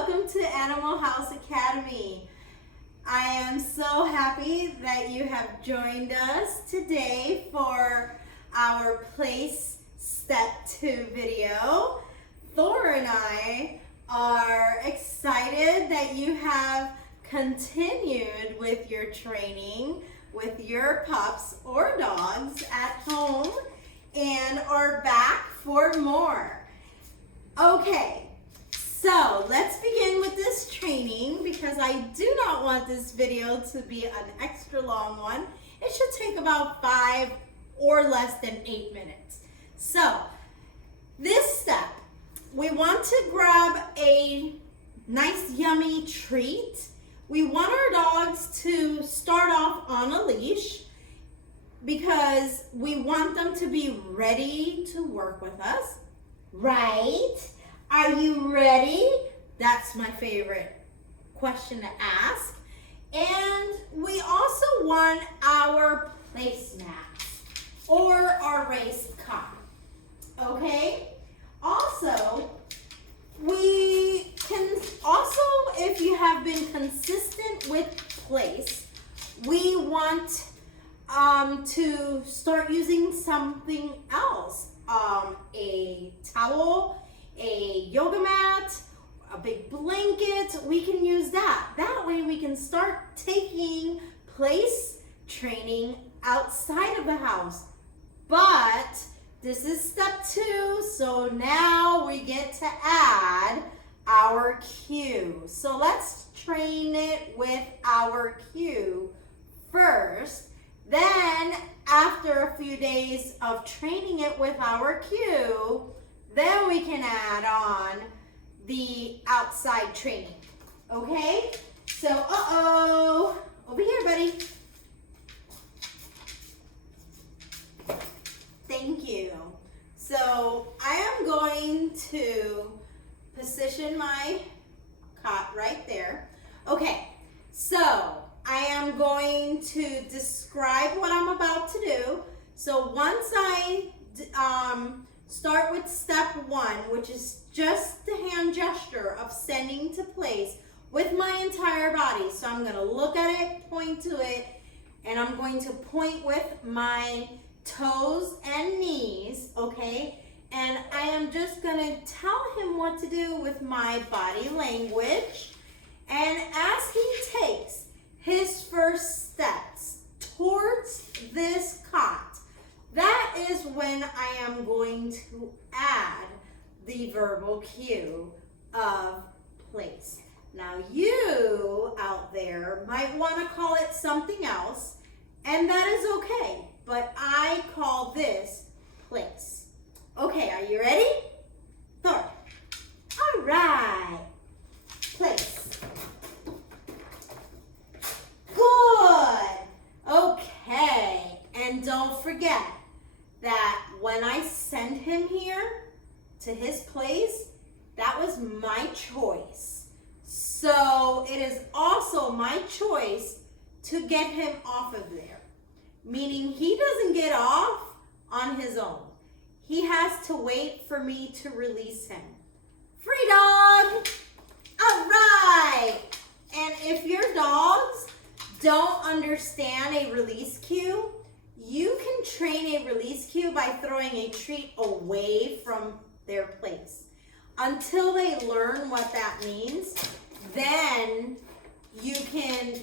welcome to Animal House Academy. I am so happy that you have joined us today for our Place Step 2 video. Thor and I are excited that you have continued with your training with your pups or dogs at home and are back for more. Okay, so let's begin with this training because I do not want this video to be an extra long one. It should take about 5 or less than 8 minutes. So this step, we want to grab a nice yummy treat. We want our dogs to start off on a leash because we want them to be ready to work with us, right? Are you ready? That's my favorite question to ask. And we also want our placemats or our raised cot, okay? Also, we can also, if you have been consistent with place, we want to start using something else. A towel, a yoga mat, a big blanket, we can use that. That way we can start taking place training outside of the house. But this is step 2, so now we get to add our cue. So let's train it with our cue first. Then after a few days of training it with our cue, then we can add on the outside training. Okay? So, over here, buddy. Thank you. So I am going to position my cot right there. Okay, so I am going to describe what I'm about to do. So once I start with step 1, which is just the hand gesture of sending to place with my entire body. So I'm going to look at it, point to it, and I'm going to point with my toes and knees, okay? And I am just going to tell him what to do with my body language. And as he takes his first steps towards this cot, that is when I am going to add the verbal cue of place. Now you out there might want to call it something else, and that is okay, but I call this place. Okay, are you ready? Thor. All right. Place. Good. Okay, and don't forget that when I send him here to his place, that was my choice. So it is also my choice to get him off of there. Meaning he doesn't get off on his own. He has to wait for me to release him. Free dog! All right! And if your dogs don't understand a release cue, you can train a release cue by throwing a treat away from their place. Until they learn what that means, then you can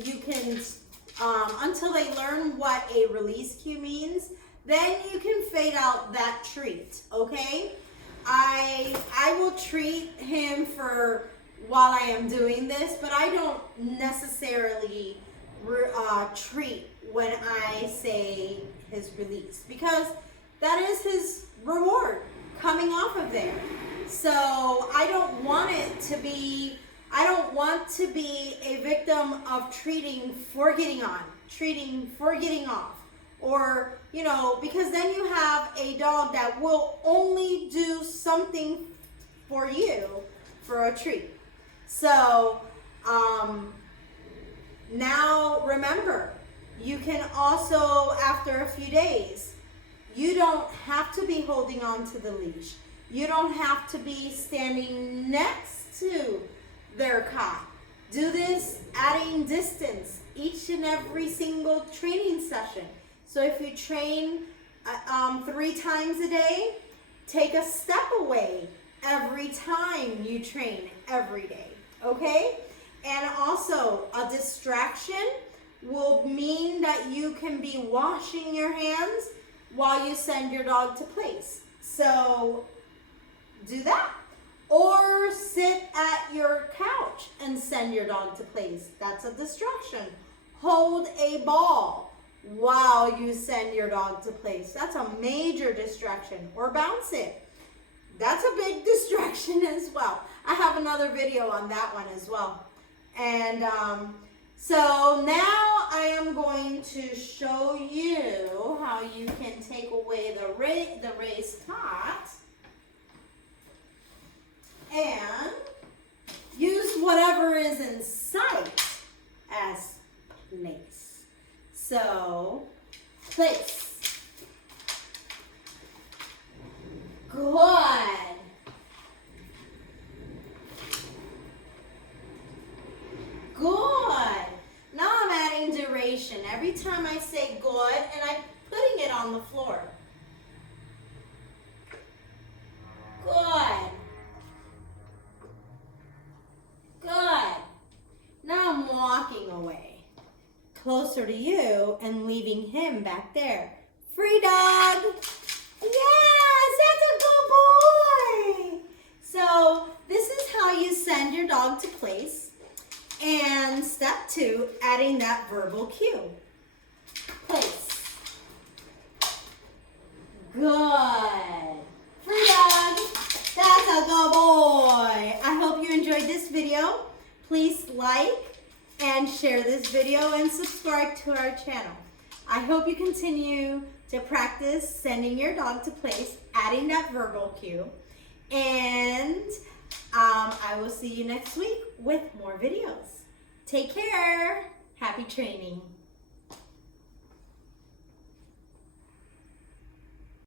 until they learn what a release cue means, then you can fade out that treat, okay? I will treat him for while I am doing this, but I don't necessarily treat when I say his release because that is his reward coming off of there. So I don't want to be a victim of treating for getting on, treating for getting off, or, you know, because then you have a dog that will only do something for you for a treat. So now remember, you can also, after a few days, you don't have to be holding on to the leash. You don't have to be standing next to their cat. Do this adding distance each and every single training session. So if you train 3 times a day, take a step away every time you train every day, okay? And also, a distraction will mean that you can be washing your hands while you send your dog to place. So do that. Or sit at your couch and send your dog to place. That's a distraction. Hold a ball while you send your dog to place. That's a major distraction. Or bounce it. That's a big distraction as well. I have another video on that one as well. And so now I am going to show you how you can take away the raised tot and use whatever is in sight as place. So, place. Good. Good. Now I'm adding duration. Every time I say good, and I'm putting it on the floor. Good. Good. Now I'm walking away, closer to you and leaving him back there. Free dog. Yes, that's a good boy. So this is how you send your dog to place. And step 2, adding that verbal cue. Place. Good. Free dog. That's a good boy. I hope you enjoyed this video. Please like and share this video and subscribe to our channel. I hope you continue to practice sending your dog to place, adding that verbal cue. And I will see you next week with more videos. Take care. Happy training.